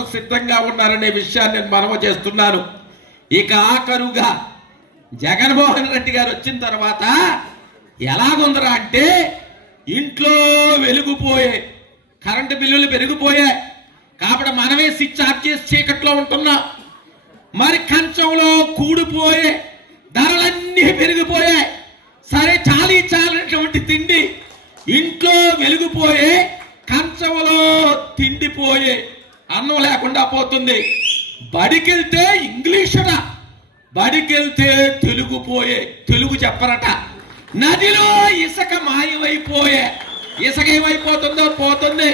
వ్యవస్థలు సిద్ధంగా ఉన్నారనే విషయాన్ని నేను మనవి చేస్తున్నాను. ఇక ఆఖరుగా జగన్మోహన్ రెడ్డి గారు వచ్చిన తర్వాత ఎలాగుందరా అంటే ఇంట్లో వెలుగుపోయే కరెంటు బిల్లులు పెరిగిపోయాయి కాబట్టి మనమే స్విచ్ ఆఫ్ చేసి చీకట్లో ఉంటున్నాం. మరి కంచంలో కూడిపోయే ధరలన్నీ పెరిగిపోయాయి. సరే చాలినటువంటి తిండి ఇంట్లో వెలుగుపోయే కంచంలో తిండిపోయే అన్నం లేకుండా పోతుంది. బడికెళ్తే ఇంగ్లీషురా, బడికెళ్తే తెలుగు పోయే, తెలుగు చెప్పరట. నదిలో ఇసుక మాయమైపోయే, ఇసుక ఏమైపోతుందో పోతుంది.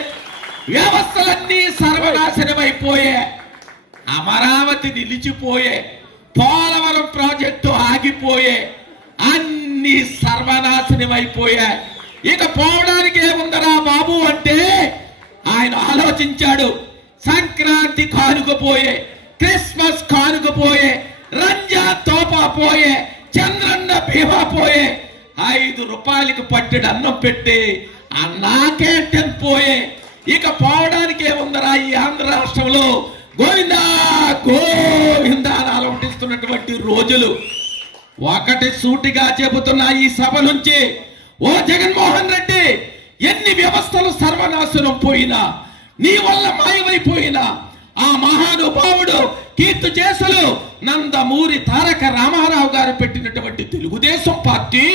వ్యవస్థలన్నీ సర్వనాశనమైపోయే, అమరావతి నిలిచిపోయే, పోలవరం ప్రాజెక్టు ఆగిపోయే, అన్ని సర్వనాశనమైపోయాయి. ఇక పోవడానికి ఏముందరా బాబు అంటే ఆయన ఆలోచించాడు. సంక్రాంతి కానుకపోయే, క్రిస్మస్ కానుకపోయే, రంజాన్ తోపా పోయే, చంద్రన్న బీమా పోయే, 5 రూపాయలకి పట్టెడు అన్నం పెట్టి అన్నాకేటన్ పోయే. ఇక పోవడానికి ఏముందరా ఈ ఆంధ్ర రాష్ట్రంలో గోవిందా గోవిందా అని ఆలోచిస్తున్నటువంటి రోజులు. ఒకటి సూటిగా చెబుతున్నా ఈ సభ నుంచి, ఓ జగన్మోహన్ రెడ్డి, ఎన్ని వ్యవస్థలు సర్వనాశనం పోయినా, నీ వల్ల మాయమైపోయినా, ఆ మహానుభావుడు కీర్తి చేసులు నందమూరి తారక రామారావు గారు పెట్టినటువంటి తెలుగుదేశం పార్టీ,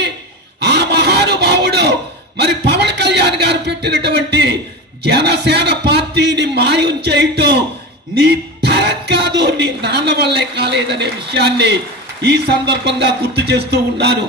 ఆ మహానుభావుడు మరి పవన్ కళ్యాణ్ గారు పెట్టినటువంటి జనసేన పార్టీని మాయం చేయటం నీ తరం కాదు, నీ నాన్న వల్లే కాలేదనే విషయాన్ని ఈ సందర్భంగా గుర్తు చేస్తూ ఉన్నాను.